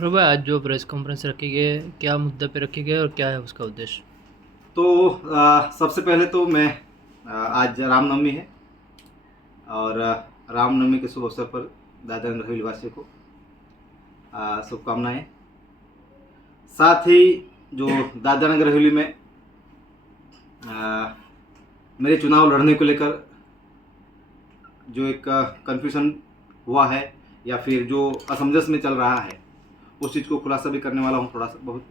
प्रभु आज जो press conference रखी गई है, क्या मुद्दे पे रखी गई है और क्या है उसका उद्देश्य? तो सबसे पहले तो मैं आज रामनवमी है और रामनवमी के शुभ अवसर पर दादरा हवेली वासियों को शुभकामनाएं। साथ ही जो दादरा नगर हवेली में मेरे चुनाव लड़ने को लेकर जो एक कन्फ्यूजन हुआ है या फिर जो असमंजस में चल रहा है, उस चीज़ को खुलासा भी करने वाला हूँ थोड़ा सा बहुत।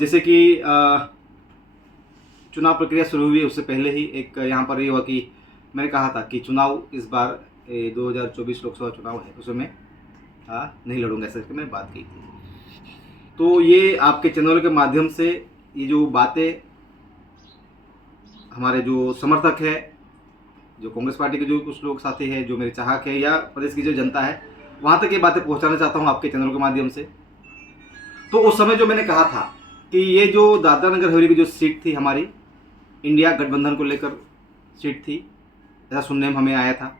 जैसे कि चुनाव प्रक्रिया शुरू हुई उससे पहले ही एक यहाँ पर ये हुआ कि मैंने कहा था कि चुनाव इस बार 2024 लोकसभा चुनाव है उसमें मैं नहीं लड़ूंगा, ऐसे करके मैंने बात की थी। तो ये आपके चैनल के माध्यम से ये जो बातें हमारे जो समर्थक है, जो कांग्रेस पार्टी के जो कुछ लोग साथी हैं, जो मेरे चाहक है या प्रदेश की जो जनता है, वहाँ तक ये बातें पहुँचाना चाहता हूँ आपके चैनल के माध्यम से। तो उस समय जो मैंने कहा था कि ये जो दादरा नगर हवेली की जो सीट थी हमारी, इंडिया गठबंधन को लेकर सीट थी, ऐसा सुनने में हमें आया था।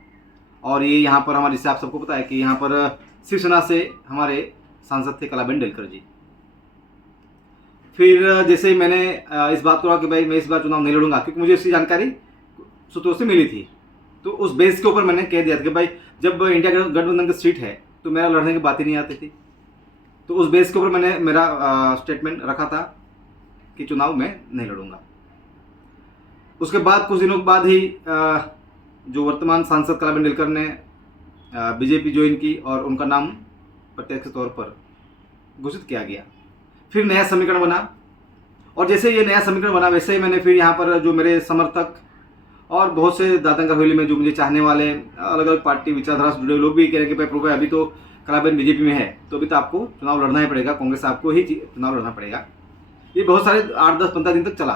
और ये यहाँ पर हमारे, जैसे आप सबको पता है कि यहाँ पर शिवसेना से हमारे सांसद थे कलाबेन डेलकर जी। फिर जैसे ही मैंने इस बात को कहा कि भाई मैं इस बार चुनाव नहीं लड़ूंगा, क्योंकि मुझे इसकी जानकारी सूत्रों से मिली थी, तो उस बेस के ऊपर मैंने कह दिया था कि भाई जब इंडिया गठबंधन की सीट है तो मेरा लड़ने की बात ही नहीं आती थी। तो उस बेस के ऊपर मैंने मेरा स्टेटमेंट रखा था कि चुनाव में नहीं लड़ूंगा। उसके बाद कुछ दिनों के बाद ही जो वर्तमान सांसद कलाबेन डेलकर ने बीजेपी ज्वाइन की और उनका नाम प्रत्यक्ष तौर पर घोषित किया गया। फिर नया समीकरण बना, और जैसे ये नया समीकरण बना वैसे ही मैंने फिर यहाँ पर जो मेरे समर्थक और बहुत से दादरा नगर हवेली में जो मुझे चाहने वाले अलग अलग पार्टी विचारधारा से जुड़े लोग भी कह रहे कि भाई प्रभु अभी तो कलाबेन बीजेपी में है, तो अभी तो आपको चुनाव लड़ना ही पड़ेगा, कांग्रेस आपको ही चुनाव लड़ना पड़ेगा। ये बहुत सारे 8-10-15 दिन तक चला।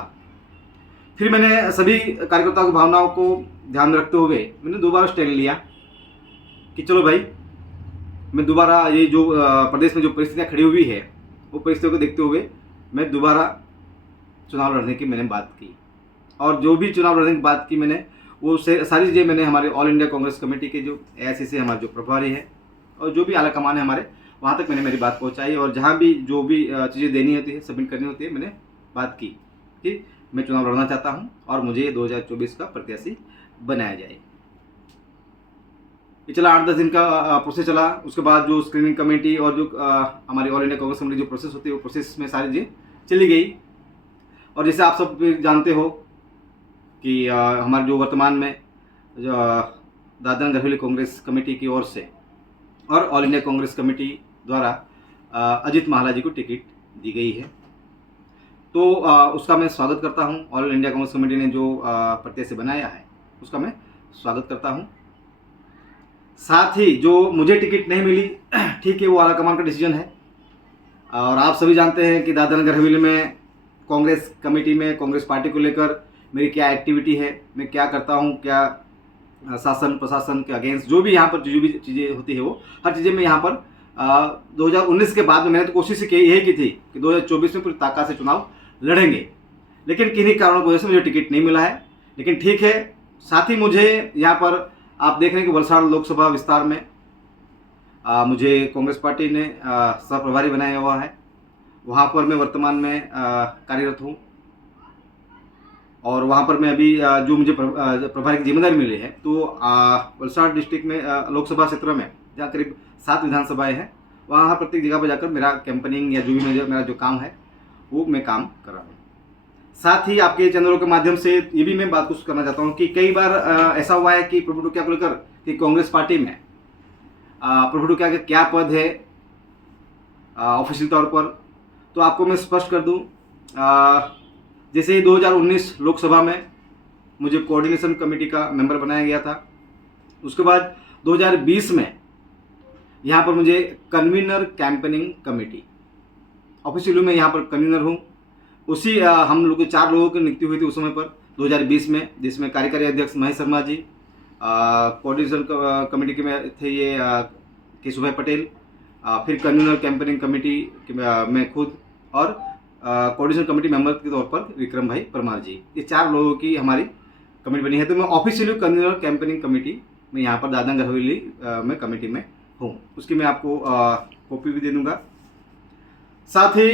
फिर मैंने सभी कार्यकर्ताओं की भावनाओं को ध्यान में रखते हुए मैंने दोबारा स्टैंड लिया कि चलो भाई, मैं दोबारा ये जो प्रदेश में जो परिस्थितियाँ खड़ी हुई है, वो परिस्थितियों को देखते हुए मैं दोबारा चुनाव लड़ने की मैंने बात की। और जो भी चुनाव लड़ने की बात की मैंने, वो सारी चीज़ें मैंने हमारे ऑल इंडिया कांग्रेस कमेटी के जो AICC हमारे जो प्रभारी है और जो भी आला कमान है हमारे, वहाँ तक मैंने मेरी बात पहुँचाई। और जहाँ भी जो भी चीज़ें देनी होती है, सबमिट करनी होती है, मैंने बात की कि मैं चुनाव लड़ना चाहता हूँ और मुझे 2024 का प्रत्याशी बनाया जाए। ये चला 8-10 दिन का प्रोसेस चला। उसके बाद जो स्क्रीनिंग कमेटी और जो हमारी ऑल इंडिया कांग्रेस कमेटी जो प्रोसेस होती है, वो प्रोसेस में सारी चीज़ें चली गई। और जैसे आप सब जानते हो कि हमारे जो वर्तमान में जो दादरा नगर हवेली कांग्रेस कमेटी की ओर से और ऑल इंडिया कांग्रेस कमेटी द्वारा अजीत माहला जी को टिकट दी गई है। तो उसका मैं स्वागत करता हूं। ऑल इंडिया कांग्रेस कमेटी ने जो प्रत्याशी बनाया है उसका मैं स्वागत करता हूं। साथ ही जो मुझे टिकट नहीं मिली, ठीक है, वो आला कमान का डिसीजन है। और आप सभी जानते हैं कि दादरा नगर हवेली में कांग्रेस कमेटी में कांग्रेस पार्टी को लेकर मेरी क्या एक्टिविटी है, मैं क्या करता हूँ, क्या शासन प्रशासन के अगेंस्ट जो भी यहाँ पर जो भी चीज़ें होती है, वो हर चीज़ें में यहाँ पर 2019 के बाद में मैंने तो कोशिश यही की थी कि 2024 में पूरी ताकत से चुनाव लड़ेंगे, लेकिन किन्हीं कारणों की वजह से मुझे टिकट नहीं मिला है। लेकिन ठीक है, साथ ही मुझे यहाँ पर आप देख रहे हैं कि वलसाड़ लोकसभा विस्तार में मुझे कांग्रेस पार्टी ने सह प्रभारी बनाया हुआ है। वहाँ पर मैं वर्तमान में कार्यरत हूँ और वहाँ पर मैं अभी जो मुझे प्रभारी की जिम्मेदारी मिली है, तो वलसाड़ डिस्ट्रिक्ट में लोकसभा क्षेत्र में जहाँ करीब 7 विधानसभाएं हैं, वहाँ प्रत्येक जगह पर जाकर मेरा कैंपेनिंग या जो भी मेरा जो काम है वो मैं काम कर रहा हूँ। साथ ही आपके चैनलों के माध्यम से ये भी मैं बात कुछ करना चाहता हूँ कि कई बार ऐसा हुआ है कि प्रभु टोकिया को लेकर कि कांग्रेस पार्टी में प्रभु टोकिया का क्या पद है ऑफिशियल तौर पर, तो आपको मैं स्पष्ट कर दूँ। जैसे ही 2019 लोकसभा में मुझे कोऑर्डिनेशन कमेटी का मेंबर बनाया गया था, उसके बाद 2020 में यहाँ पर मुझे कन्वीनर कैंपेनिंग कमेटी, ऑफिशियली मैं यहाँ पर कन्वीनर हूँ। उसी हम लोग 4 लोगों की नियुक्ति हुई थी उस समय पर 2020 में, जिसमें कार्यकारी अध्यक्ष महेश शर्मा जी, कोऑर्डिनेशन कमेटी के में थे ये केशुभाई पटेल, फिर कन्वीनर कैंपेनिंग कमेटी मैं खुद, और कोऑर्डिनेशन कमेटी मेंबर के तौर पर विक्रम भाई परमार जी। ये 4 लोगों की हमारी कमेटी बनी है। तो मैं ऑफिशियली कन्वीनर कैंपेनिंग कमेटी में यहाँ पर दादरा नगर हवेली में कमेटी में हूँ, उसकी मैं आपको कॉपी भी दे दूँगा। साथ ही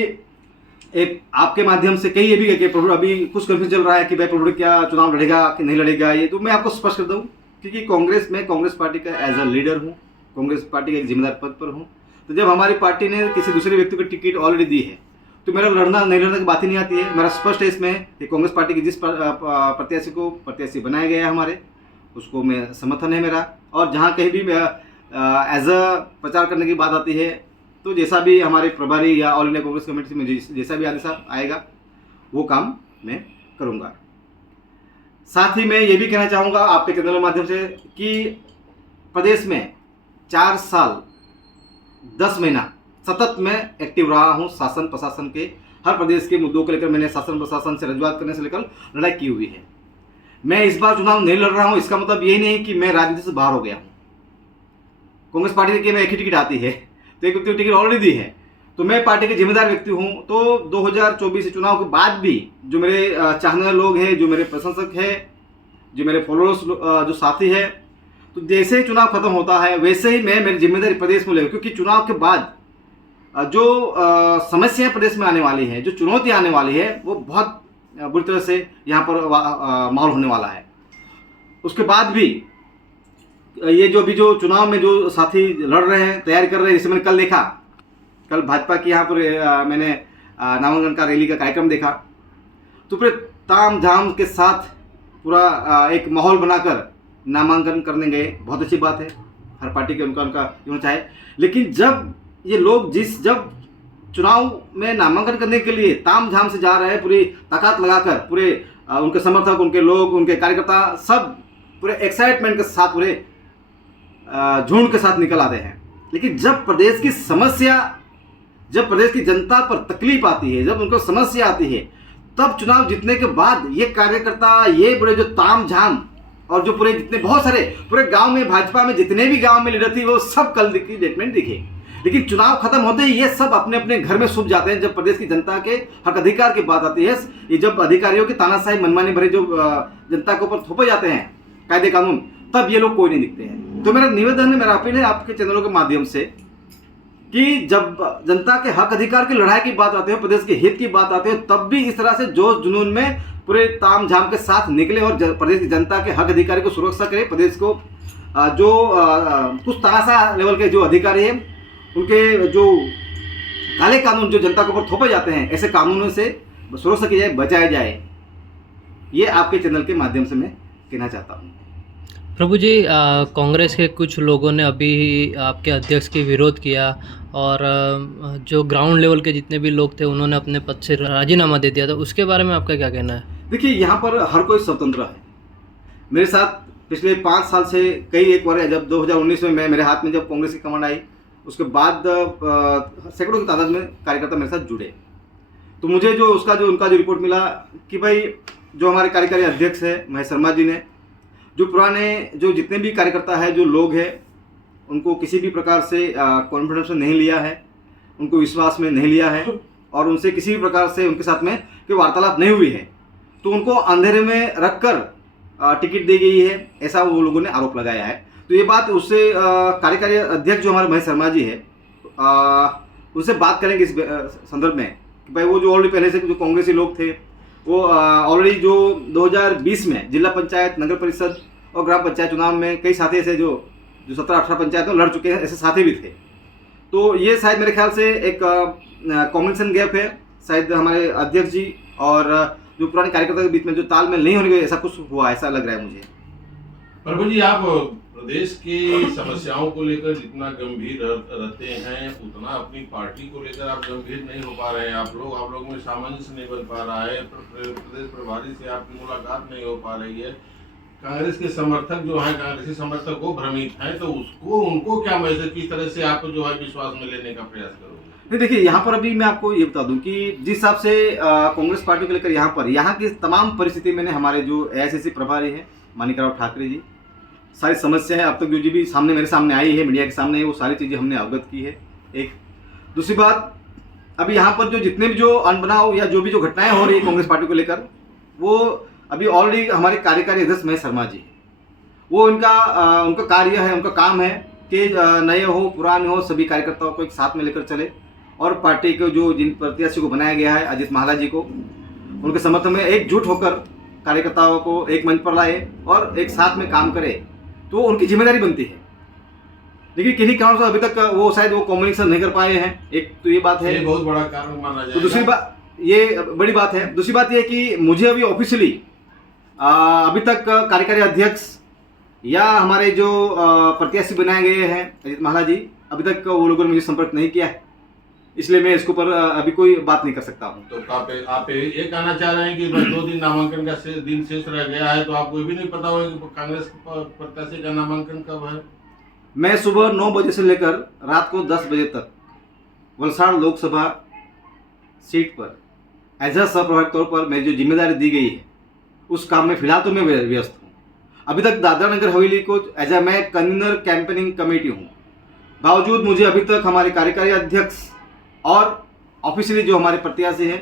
एक आपके माध्यम से कई ये भी है कि प्रभु अभी कुछ कन्फ्यूजन चल रहा है कि भाई प्रभु क्या चुनाव लड़ेगा कि नहीं लड़ेगा, ये तो मैं आपको स्पष्ट कर दूँ, क्योंकि कांग्रेस पार्टी का एज अ लीडर हूँ, कांग्रेस पार्टी के एक जिम्मेदार पद पर हूँ। तो जब हमारी पार्टी ने किसी दूसरे व्यक्ति को टिकट ऑलरेडी दी है तो मेरा लड़ना नहीं लड़ने की बात ही नहीं आती है। मेरा स्पष्ट है इसमें कि कांग्रेस पार्टी की जिस प्रत्याशी को प्रत्याशी बनाया गया है हमारे, उसको मैं समर्थन है मेरा। और जहाँ कहीं भी एज अ प्रचार करने की बात आती है तो जैसा भी हमारे प्रभारी या ऑल इंडिया कांग्रेस कमेटी में जैसा भी आदेश आएगा वो काम मैं करूँगा। साथ ही मैं ये भी कहना चाहूँगा आपके चैनल के माध्यम से कि प्रदेश में 4 साल 10 महीना सतत मैं एक्टिव रहा हूँ। शासन प्रशासन के हर प्रदेश के मुद्दों को लेकर मैंने शासन प्रशासन से रजूआत करने से लेकर लड़ाई की हुई है। मैं इस बार चुनाव नहीं लड़ रहा हूँ, इसका मतलब ये नहीं कि मैं राजनीति से बाहर हो गया हूँ। कांग्रेस पार्टी की मैं एक ही टिकट आती है तो एक व्यक्ति को टिकट ऑलरेडी दी है, तो मैं पार्टी के जिम्मेदार व्यक्ति हूँ। तो 2024 चुनाव के बाद भी जो मेरे चाहने वाले लोग हैं, जो मेरे प्रशंसक हैं, जो मेरे फॉलोअर्स जो साथी है, तो जैसे ही चुनाव खत्म होता है वैसे ही मैं मेरी जिम्मेदारी प्रदेश में लेगा, क्योंकि चुनाव के बाद जो समस्याएं प्रदेश में आने वाली है, जो चुनौती आने वाली है, वो बहुत बुरी तरह से यहाँ पर माहौल होने वाला है। उसके बाद भी ये जो अभी जो चुनाव में जो साथी लड़ रहे हैं, तैयारी कर रहे हैं, जैसे मैंने कल देखा, कल भाजपा की यहाँ पर मैंने नामांकन का रैली का कार्यक्रम देखा, तो पूरे ताम झाम के साथ पूरा एक माहौल बनाकर नामांकन करने गए। बहुत अच्छी बात है, हर पार्टी के उनका होना चाहे। लेकिन जब ये लोग जब चुनाव में नामांकन करने के लिए ताम झाम से जा रहे हैं, पूरी ताकत लगाकर, पूरे उनके समर्थक, उनके लोग, उनके कार्यकर्ता सब पूरे एक्साइटमेंट के साथ, पूरे झुंड के साथ निकल आते हैं, लेकिन जब प्रदेश की समस्या, जब प्रदेश की जनता पर तकलीफ आती है, जब उनको समस्या आती है, तब चुनाव जीतने के बाद ये कार्यकर्ता, ये बड़े जो ताम झाम और जो पूरे जितने बहुत सारे पूरे गांव में, भाजपा में जितने भी गांव में लीडर थी, वो सब कल की स्टेटमेंट दिखे। लेकिन चुनाव खत्म होते ही ये सब अपने अपने घर में छुप जाते हैं। जब प्रदेश की जनता के हक अधिकार की बात आती है, ये जब अधिकारियों की तानाशाही मनमानी भरे जो जनता के ऊपर थोपे जाते हैं कायदे कानून, तब ये लोग कोई नहीं दिखते हैं। तो मेरा निवेदन है, मेरा अपील है आपके चैनलों के माध्यम से कि जब जनता के हक अधिकार की लड़ाई की बात आती है, प्रदेश के हित की बात आती है, तब भी इस तरह से जोश जुनून में पूरे ताम झाम के साथ निकले और प्रदेश की जनता के हक अधिकारी को सुरक्षा करें। प्रदेश को जो कुछ तानाशाह लेवल के जो अधिकारी हैं, उनके जो काले कानून जो जनता के ऊपर थोपे जाते हैं, ऐसे कानूनों से सुरक्षा की जाए, बचाया जाए। ये आपके चैनल के माध्यम से मैं कहना चाहता हूँ। प्रभु जी, कांग्रेस के कुछ लोगों ने अभी आपके अध्यक्ष के विरोध किया और जो ग्राउंड लेवल के जितने भी लोग थे उन्होंने अपने पद से राजीनामा दे दिया था, उसके बारे में आपका क्या कहना है? देखिए, यहाँ पर हर कोई स्वतंत्र है। मेरे साथ पिछले 5 साल से एक बार जब 2019 में मेरे हाथ में जब कांग्रेस की कमांड आई, उसके बाद सैकड़ों की तादाद में कार्यकर्ता मेरे साथ जुड़े। तो मुझे जो उनका जो रिपोर्ट मिला कि भाई जो हमारे कार्यकारी अध्यक्ष है महेश शर्मा जी ने, जो पुराने जो जितने भी कार्यकर्ता है, जो लोग हैं, उनको किसी भी प्रकार से कॉन्फिडेंस में नहीं लिया है, उनको विश्वास में नहीं लिया है और उनसे किसी भी प्रकार से उनके साथ में कोई वार्तालाप नहीं हुई है, तो उनको अंधेरे में रखकर टिकट दी गई है, ऐसा वो लोगों ने आरोप लगाया है। तो ये बात उससे कार्यकारी अध्यक्ष जो हमारे महेश शर्मा जी है, उनसे बात करेंगे इस संदर्भ में कि भाई वो जो ऑलरेडी पहले से जो कांग्रेसी लोग थे, वो ऑलरेडी जो 2020 में जिला पंचायत, नगर परिषद और ग्राम पंचायत चुनाव में कई साथी ऐसे जो 17-18 पंचायत में लड़ चुके हैं, ऐसे साथी भी थे। तो ये शायद मेरे ख्याल से एक कम्युनिकेशन गैप है, शायद हमारे अध्यक्ष जी और जो पुराने कार्यकर्ता के बीच में जो तालमेल नहीं होने के, ऐसा कुछ हुआ, ऐसा लग रहा है मुझे। प्रभु जी, आप प्रदेश की समस्याओं को लेकर जितना गंभीर रहते हैं, उतना अपनी पार्टी को लेकर आप गंभीर नहीं हो पा रहे हैं। आप लोग में सामंजस्य नहीं बन पा रहा है, प्रदेश प्रभारी से आपकी मुलाकात नहीं हो पा रही है। कांग्रेस के समर्थक जो हैं, कांग्रेसी समर्थक वो भ्रमित हैं, तो उनको क्या मैसेज, किस तरह से आप जो है विश्वास में लेने का प्रयास करोगे? नहीं, देखिए, यहाँ पर अभी मैं आपको ये बता दूं कि जिस हिसाब से कांग्रेस पार्टी को लेकर यहाँ की तमाम परिस्थिति मैंने हमारे जो एआईसीसी प्रभारी है मानिकराव ठाकरे जी, सारी समस्या है अब तक जो भी मेरे सामने आई है, मीडिया के सामने है, वो सारी चीज़ें हमने अवगत की है। एक दूसरी बात, अभी यहाँ पर जो जितने भी जो अनबनाव या जो भी जो घटनाएं हो रही है कांग्रेस पार्टी को लेकर, वो अभी ऑलरेडी हमारे कार्यकारी अध्यक्ष महेश शर्मा जी, वो उनका कार्य है, उनका काम है कि नए हो पुराने हो सभी कार्यकर्ताओं को एक साथ में लेकर चले और पार्टी को जो जिन प्रत्याशी को बनाया गया है अजीत महाला जी को, उनके समर्थन में एकजुट होकर कार्यकर्ताओं को एक मंच पर लाए और एक साथ में काम करे, तो उनकी जिम्मेदारी बनती है। लेकिन किन्हीं कारणों से अभी तक वो शायद वो कम्युनिकेशन नहीं कर पाए हैं, एक तो ये बात है। ये बहुत बड़ा कारण माना जाएगा। तो दूसरी बात, ये बड़ी बात है। दूसरी बात ये कि मुझे अभी ऑफिशियली अभी तक कार्यकारी अध्यक्ष या हमारे जो प्रत्याशी बनाए गए हैं अजीत महाला जी, अभी तक वो लोगों ने मुझे संपर्क नहीं किया है, इसलिए मैं इसके ऊपर अभी कोई बात नहीं कर सकता हूँ। तो आप ये कहना चाह रहे हैं कि बस 2 दिन नामांकन का दिन शेष रह गया है, तो आपको ये भी नहीं पता होगा कि कांग्रेस प्रत्याशी का नामांकन कब है? मैं सुबह 9 बजे से लेकर रात को 10 बजे तक वलसाड़ लोकसभा सीट पर एज अ सह तौर पर मेरी जो जिम्मेदारी दी गई है उस काम में फिलहाल तो मैं व्यस्त हूँ। अभी तक दादरा नगर हवेली को एज अ मैं कन्वीनर कैंपेनिंग कमेटी हूँ, बावजूद मुझे अभी तक हमारे कार्यकारी अध्यक्ष और ऑफिशियली जो हमारे प्रत्याशी हैं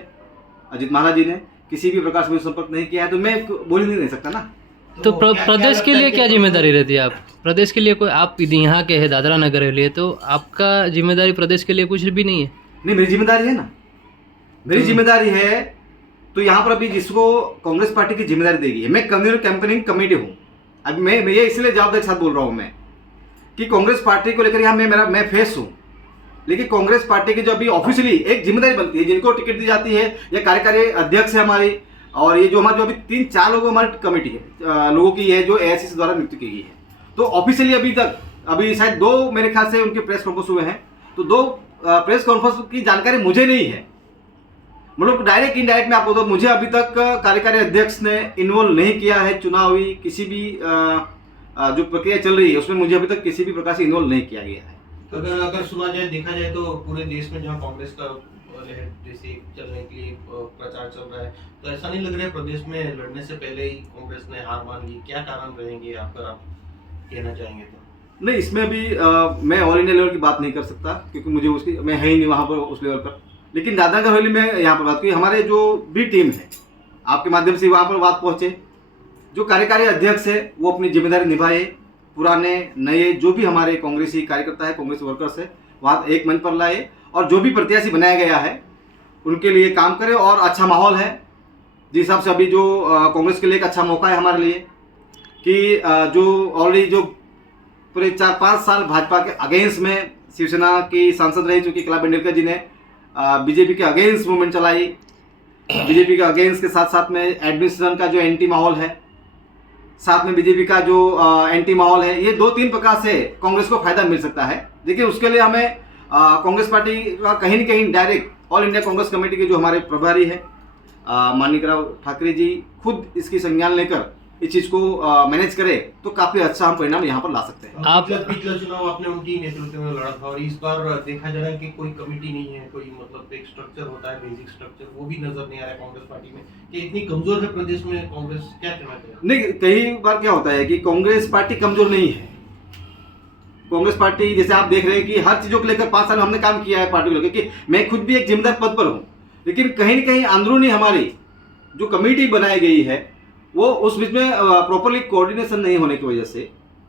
अजीत महाला जी ने किसी भी प्रकार से मुझे संपर्क नहीं किया है, तो मैं बोल ही नहीं सकता ना। तो प्रदेश के लिए क्या जिम्मेदारी रहती है? आप प्रदेश के लिए कोई, आप यहाँ के हैं दादरा नगर के लिए, तो आपका जिम्मेदारी प्रदेश के लिए कुछ भी नहीं है? नहीं, मेरी जिम्मेदारी है ना, मेरी जिम्मेदारी है। तो यहाँ पर अभी जिसको कांग्रेस पार्टी की जिम्मेदारी देगी, मैं कन्वीनर कैंपेनिंग कमेटी हूँ। अब मैं ये इसलिए जवाबदारी के साथ बोल रहा हूँ मैं कि कांग्रेस पार्टी को लेकर यहाँ मैं फेस हूँ, लेकिन कांग्रेस पार्टी की जो अभी ऑफिशियली एक जिम्मेदारी बनती है, जिनको टिकट दी जाती है या कार्यकारी अध्यक्ष है हमारी, और ये जो हमारी जो अभी 3-4 लोगों हमारी कमेटी है लोगों की है जो AICC द्वारा नियुक्त की गई है। तो ऑफिशियली अभी शायद 2 मेरे ख्याल से उनके प्रेस कॉन्फ्रेंस हुए हैं, तो 2 प्रेस कॉन्फ्रेंस की जानकारी मुझे नहीं है। मतलब डायरेक्ट इनडायरेक्ट में आपको, तो मुझे अभी तक कार्यकारी अध्यक्ष ने इन्वॉल्व नहीं किया है चुनावी किसी भी जो प्रक्रिया चल रही है उसमें मुझे अभी तक किसी भी प्रकार से इन्वॉल्व नहीं किया गया है। अगर सुना जाए, देखा जाए तो पूरे देश में जहाँ कांग्रेस का लहर जैसे चलने के लिए प्रचार चल रहा है, तो ऐसा नहीं लग रहा है प्रदेश में लड़ने से पहले ही कांग्रेस ने हार मान ली? क्या कारण रहेंगे आप कहना चाहेंगे तो? नहीं, इसमें भी मैं ऑल इंडिया लेवल की बात नहीं कर सकता क्योंकि मुझे उसकी मैं है ही नहीं वहाँ पर उस लेवल पर। लेकिन दादरा नगर हवेली में यहाँ पर बात की, हमारे जो भी टीम है आपके माध्यम से वहाँ पर बात पहुँचे, जो कार्यकारी अध्यक्ष है वो अपनी जिम्मेदारी निभाए, पुराने नए जो भी हमारे कांग्रेसी कार्यकर्ता है, कांग्रेस वर्कर्स है, वहाँ एक मंच पर लाए और जो भी प्रत्याशी बनाया गया है उनके लिए काम करे। और अच्छा माहौल है जिस हिसाब से अभी जो कांग्रेस के लिए एक अच्छा मौका है हमारे लिए कि जो ऑलरेडी जो पूरे 4-5 साल भाजपा के अगेंस्ट में शिवसेना की सांसद रही चुकी कला बेंडेलकर जी ने बीजेपी के अगेंस्ट मूवमेंट चलाई। बीजेपी के अगेंस्ट के साथ साथ में एडमिनिस्ट्रेशन का जो एंटी माहौल है, साथ में बीजेपी का जो एंटी माहौल है, ये 2-3 प्रकार से कांग्रेस को फायदा मिल सकता है। देखिए उसके लिए हमें कांग्रेस पार्टी का कहीं न कहीं direct all India Congress committee के जो हमारे प्रभारी है मानिकराव ठाकरे जी खुद इसकी संज्ञान लेकर इस चीज़ को मैनेज करे तो काफ़ी अच्छा हम परिणाम यहाँ पर ला सकते हैं। आप पिछला चुनाव आपने उनकी नेतृत्व में लड़ा था और इस बार देखा जा रहा है कि कोई कमेटी नहीं है, कोई मतलब एक स्ट्रक्चर होता है, बेसिक स्ट्रक्चर, वो भी नजर नहीं आ रहा है कांग्रेस पार्टी में। कि इतनी कमजोर है प्रदेश में कांग्रेस, क्या कहना चाहिए? नहीं, कई बार क्या होता है कि कांग्रेस पार्टी कमजोर नहीं है। कांग्रेस पार्टी जैसे आप देख रहे हैं कि हर चीज़ों को लेकर 5 साल हमने काम किया है पार्टी को लेकर, कि मैं खुद भी एक जिम्मेदार पद पर हूँ, लेकिन कहीं न कहीं अंदरूनी हमारी जो कमेटी बनाई गई है वो उस बीच में प्रॉपरली कोऑर्डिनेशन नहीं होने की वजह से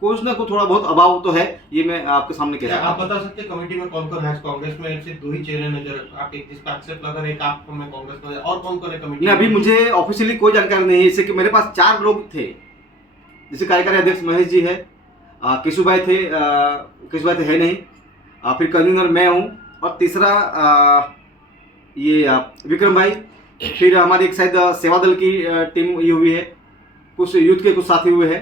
कुछ ना कुछ थोड़ा बहुत अभाव तो है, ये मैं आपके सामने कह रहा हूं। आप बता सकते हैं कमेटी में कौन कौन है? कांग्रेस में सिर्फ 2 ही चेहरे नजर, आप एक जिसका एक्सेप्ट लगा एक आप में कांग्रेस में, और कौन कौन है कमेटी में? अभी मुझे ऑफिशियली कोई जानकारी नहीं है, इससे कि मेरे पास 4 लोग थे, जैसे कार्यकारी अध्यक्ष महेश जी है, केशुभाई थे है नहीं, फिर कन्वीनर मैं हूँ, और तीसरा ये विक्रम भाई, फिर हमारी एक शायद सेवा दल की टीम ये हुई है, कुछ यूथ के कुछ साथी हुए हैं।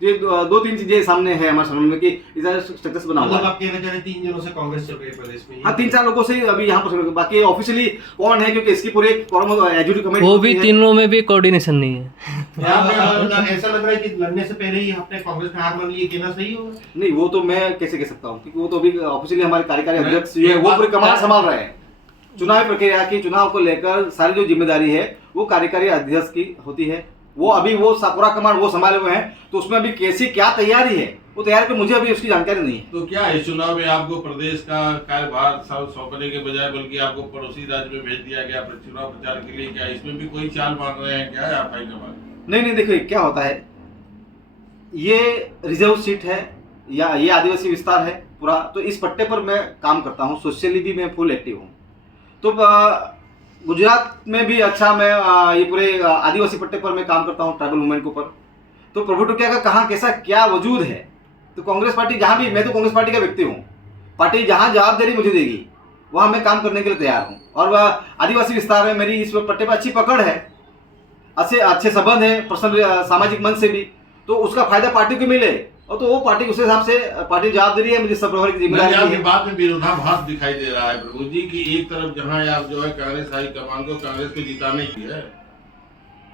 ये 2-3 चीजें सामने है हमारे सामने में कि इधर स्ट्रक्चर बना हुआ है। आप कहना चाह रहे हैं 3 दिनों से कांग्रेस चल रही है प्रदेश में? हाँ, 3-4 लोगों से अभी यहाँ पर, बाकी ऑफिशियली कौन है क्योंकि इसकी पूरे एग्जीक्यूटिव कमेटी वो भी तीनों में भी कोऑर्डिनेशन नहीं है। ऐसा लग रहा है कि लड़ने से पहले ही आपने कांग्रेस में हार मान ली, कहना सही होगा? नहीं, वो तो मैं कैसे कह सकता हूँ क्योंकि वो तो अभी ऑफिशियली हमारे कार्यकारी अध्यक्ष जो है वो पूरी कमान संभाल रहे हैं। चुनाव प्रक्रिया की, चुनाव को लेकर सारी जो जिम्मेदारी है वो कार्यकारी अध्यक्ष की होती है। वो अभी वो पूरा कमांड वो संभाले हुए हैं, तो उसमें अभी कैसी क्या तैयारी है वो तैयारी पे मुझे अभी उसकी जानकारी नहीं है। तो क्या इस चुनाव में आपको प्रदेश का कार्यभार सौंपने के बजाय बल्कि आपको पड़ोसी राज्य में भेज दिया गया चुनाव प्रचार के लिए? क्या इसमें भी कोई चाल मार रहे हैं क्या आप हाईकमान? नहीं, देखिए क्या होता है, ये रिजर्व सीट है या ये आदिवासी विस्तार है पूरा, तो इस पट्टे पर मैं काम करता हूँ, सोशली भी मैं फुल एक्टिव हूँ। तो गुजरात में भी अच्छा मैं ये पूरे आदिवासी पट्टे पर मैं काम करता हूँ, ट्राइबल मूवमेंट के ऊपर। तो प्रभु टोकिया का कहाँ कैसा क्या वजूद है, तो कांग्रेस पार्टी जहाँ भी, मैं तो कांग्रेस पार्टी का व्यक्ति हूँ, पार्टी जहाँ जवाबदारी मुझे देगी वहाँ मैं काम करने के लिए तैयार हूँ। और वह आदिवासी विस्तार में मेरी इस पट्टे पर अच्छी पकड़ है, अच्छे संबंध है पर्सनल सामाजिक मन से भी, तो उसका फायदा पार्टी को मिले, और तो वो पार्टी उस हिसाब से पार्टी जवाबदारी है, मुझे सब प्रभारी की जिम्मेदारी आपकी है। बात में विरोधाभास दिखाई दे रहा है प्रभु जी कि एक तरफ जहां आप जो है कांग्रेस हाईकमान को कांग्रेस को जिताने की है,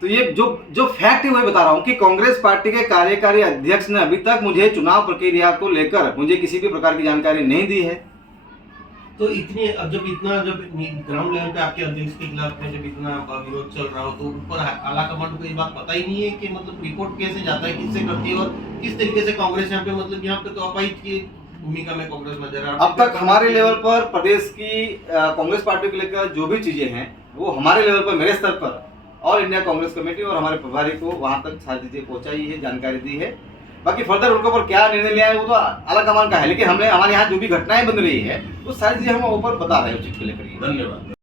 तो ये जो फैक्ट है वही बता रहा हूँ कि कांग्रेस पार्टी के कार्यकारी अध्यक्ष ने अभी तक मुझे चुनाव प्रक्रिया को लेकर मुझे किसी भी प्रकार की जानकारी नहीं दी है। तो इतनी अब जब ग्राउंड लेवल पे आपके अध्यक्ष के खिलाफ में जब इतना विरोध चल रहा हो, तो ऊपर आला कमांड को ये बात पता ही नहीं है कि मतलब रिपोर्ट कैसे जाता है, किससे करती है, और किस तरीके से कांग्रेस यहाँ पे मतलब यहाँ पे तो अपाहिज की भूमिका में कांग्रेस नजर आ रही है। अब तक हमारे लेवल पर प्रदेश की कांग्रेस पार्टी को लेकर जो भी चीजें हैं वो हमारे लेवल पर, मेरे स्तर पर ऑल इंडिया कांग्रेस कमेटी और हमारे प्रभारी को वहां तक सारी चीजें पहुंचाई है, जानकारी दी है। बाकी फर्दर उनके ऊपर क्या निर्णय लिया है वो तो आला कमान का है, लेकिन हमने हमारे यहाँ जो भी घटनाएं बन रही है वो सारी चीजें हम ऊपर बता रहे हैं उचित के लेकर। धन्यवाद।